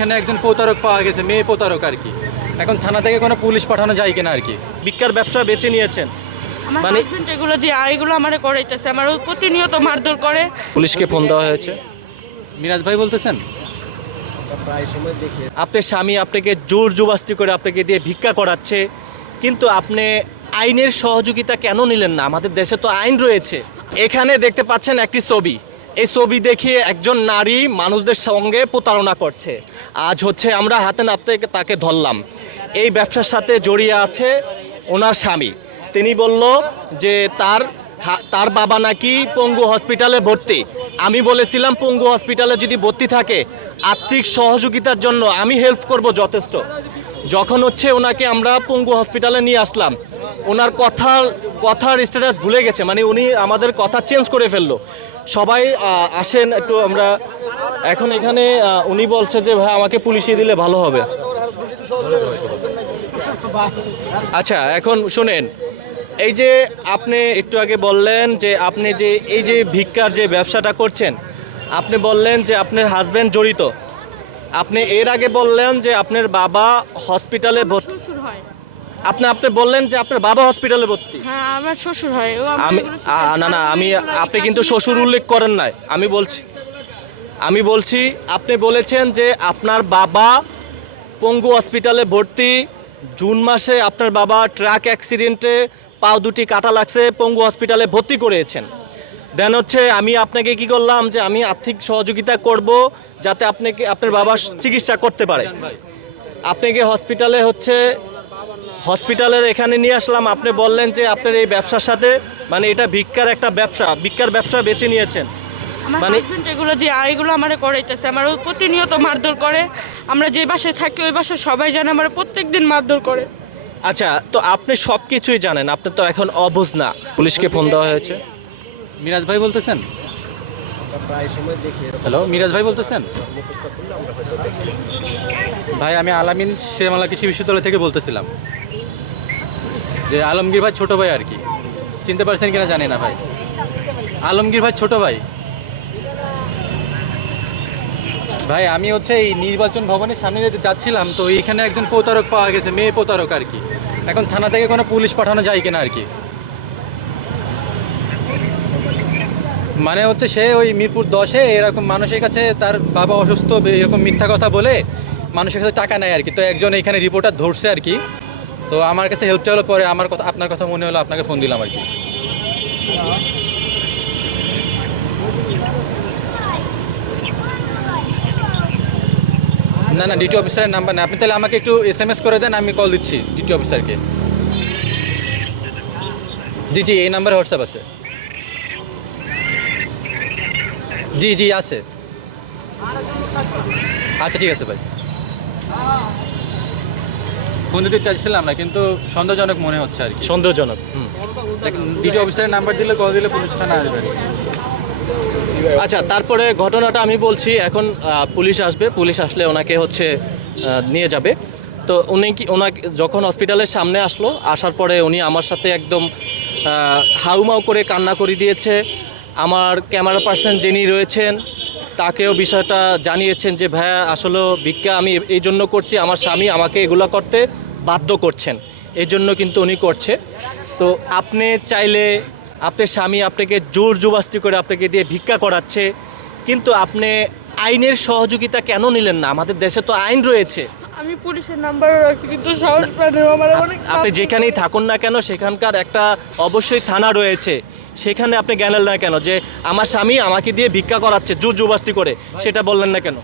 এইখানে একজন প্রতারক পাওয়া গেছে মেয়ে প্রতারক আর কি। এখন থানা থেকে কোনো পুলিশ পাঠানো যায় কিনা আর কি। ভিক্ষার ব্যবসা বেছে নিয়েছেন? আমার মানে- হাজবেন্ড এগুলো দিয়ে এগুলো আমারে করাইতেছে আমার প্রতিনিয়ত মারধর করে। পুলিশকে ফোন দেওয়া হয়েছে। মিরাজ ভাই বলতেছেন? আপনার স্বামী আপনাকে জোর জুবাস্তি করে আপনাকে দিয়ে ভিক্ষা করাচ্ছে কিন্তু আপনি আইনের সহযোগিতা কেন নিলেন না? আমাদের দেশে তো আইন রয়েছে। এখানে দেখতে পাচ্ছেন একটি ছবি। এই ছবি দেখিয়ে একজন নারী মানুষদের সঙ্গে প্রতারণা করছে। আজ হচ্ছে আমরা হাতে নাতে তাকে ধরলাম। এই ব্যবসার সাথে জড়িয়ে আছে ওনার স্বামী। তিনি বলল যে, তার তার বাবা নাকি পঙ্গু হসপিটালে ভর্তি। আমি বলেছিলাম, পঙ্গু হসপিটালে যদি ভর্তি থাকে, আর্থিক সহযোগিতার জন্য আমি হেল্প করব যথেষ্ট। যখন হচ্ছে ওনাকে আমরা পঙ্গু হসপিটালে নিয়ে আসলাম, ওনার কথার কথার স্ট্যাটাস ভুলে গেছে মানে উনি আমাদের কথা চেঞ্জ করে ফেলল। সবাই আসেন একটু আমরা, এখন এখানে উনি বলছে যে, ভাই, আমাকে পুলিশে দিলে ভালো হবে। আচ্ছা এখন শুনেন, এই যে আপনি একটু আগে বললেন যে আপনি যে, এই যে ভিক্ষার যে ব্যবসাটা করছেন, আপনি বললেন যে আপনার হাজবেন্ড জড়িত। আপনি এর আগে বললেন যে আপনার বাবা হসপিটালে ভর্তি। শ্বশুর হয়। আপনি আপনি বললেন যে আপনার বাবা হসপিটালে ভর্তি। হ্যাঁ আমার শ্বশুর হয়। ও আমার আমি আ- না না আমি আপনি কিন্তু শ্বশুর উল্লেখ করেন নাই। আমি বলছি আমি বলছি আপনি বলেছেন যে আপনার বাবা পঙ্গু হসপিটালে ভর্তি। জুন মাসে আপনার বাবা ট্রাক অ্যাক্সিডেন্টে পাও দুটি কাটা লাগছে পঙ্গু হসপিটালে ভর্তি করেছেন। দেন হচ্ছে আমি আপনাকে কি করলাম যে আমি আর্থিক সহযোগিতা করব যাতে আপনাকে আপনার বাবা চিকিৎসা করতে পারে। আপনাকে হসপিটালে হচ্ছে হসপিটালের এখানে নিয়ে আসলাম। আপনি বললেন যে আপনার এই ব্যবসার সাথে মানে এটা ভিক্ষার একটা ব্যবসা ভিক্ষার ব্যবসা বেছে নিয়েছেন। মানে- এগুলো দিয়ে এগুলো আমারে করাইতেছে। আমার প্রতিনিয়ত মারধর করে। আমরা যে বাসায় থাকি ওই বাসায় সবাই জানে আমার প্রত্যেকদিন মারধর করে। আচ্ছা তো আপনি সব কিছুই জানেন। আপনি তো এখন অবুঝ না। পুলিশকে ফোন দেওয়া হয়েছে। মিরাজ ভাই বলতেছেন? হ্যালো মিরাজ ভাই বলতেছেন? ভাই, আমি আলামিন শ্রীমালা কৃষি বিশ্ববিদ্যালয় থেকে বলতেছিলাম। যে আলমগীর ভাই ছোটো ভাই আর কি। চিনতে পারছেন কিনা জানি না ভাই। আলমগীর ভাই ছোট ভাই। ভাই, আমি হচ্ছে এই নির্বাচন ভবনের সামনে যাচ্ছিলাম, তো এইখানে একজন প্রতারক পাওয়া গেছে, মেয়ে প্রতারক আর কি। এখন থানা থেকে কোনো পুলিশ পাঠানো যায় কিনা আর কি। মানে হচ্ছে সে ওই মিরপুর দশে এরকম মানুষের কাছে তার বাবা অসুস্থ, এরকম মিথ্যা কথা বলে মানুষের কাছে টাকা নেয় আর কি। তো একজন এখানে রিপোর্টার ধরছে আর কি। তো আমার কাছে হেল্প চাইলো পরে আমার কথা, আপনার কথা মনে হলো, আপনাকে ফোন দিলাম আর কি। না না ডিটি অফিসারের নাম্বার না আপনি তাহলে আমাকে একটু এস এম এস করে দেন, আমি কল দিচ্ছি ডিটি অফিসারকে জি জি, এই নাম্বারে হোয়াটসঅ্যাপ আছে। জি জি আছে। আচ্ছা ঠিক আছে ভাই। ফোন দিতে চাইছিলাম না কিন্তু সন্দেহজনক মনে হচ্ছে আর কি। সন্দেহজনক। ডিটি অফিসারের নাম্বার দিলে কল দিলে পুলিশ থানা আসবে আচ্ছা তারপরে ঘটনাটা আমি বলছি এখন পুলিশ আসবে পুলিশ আসলে ওনাকে হচ্ছে নিয়ে যাবে। তো উনি কি ওনাকে যখন হসপিটালের সামনে আসলো আসার পরে উনি আমার সাথে একদম হাউমাউ করে কান্না করে দিয়েছে আমার ক্যামেরা পার্সন যিনি রয়েছেন তাকেও বিষয়টা জানিয়েছেন যে ভাইয়া আসলে ভিক্ষা আমি এই জন্য করছি আমার স্বামী আমাকে এগুলো করতে বাধ্য করছেন। এই জন্য কিন্তু উনি করছে। তো আপনি চাইলে আপনার স্বামী আপনাকে জোর জুবাস্তি করে আপনাকে দিয়ে ভিক্ষা করাচ্ছে কিন্তু আপনি আইনের সহযোগিতা কেন নিলেন না? আমাদের দেশে তো আইন রয়েছে। আমি পুলিশের নাম্বারও রাখছি কিন্তু সাহস পায় আমার অনেক আপনি যেখানেই থাকুন না কেন সেখানকার একটা অবশ্যই থানা রয়েছে। সেখানে আপনি গেলেন না কেন? যে আমার স্বামী আমাকে দিয়ে ভিক্ষা করাচ্ছে জুজুবাস্তি জুবাস্তি করে, সেটা বললেন না কেন?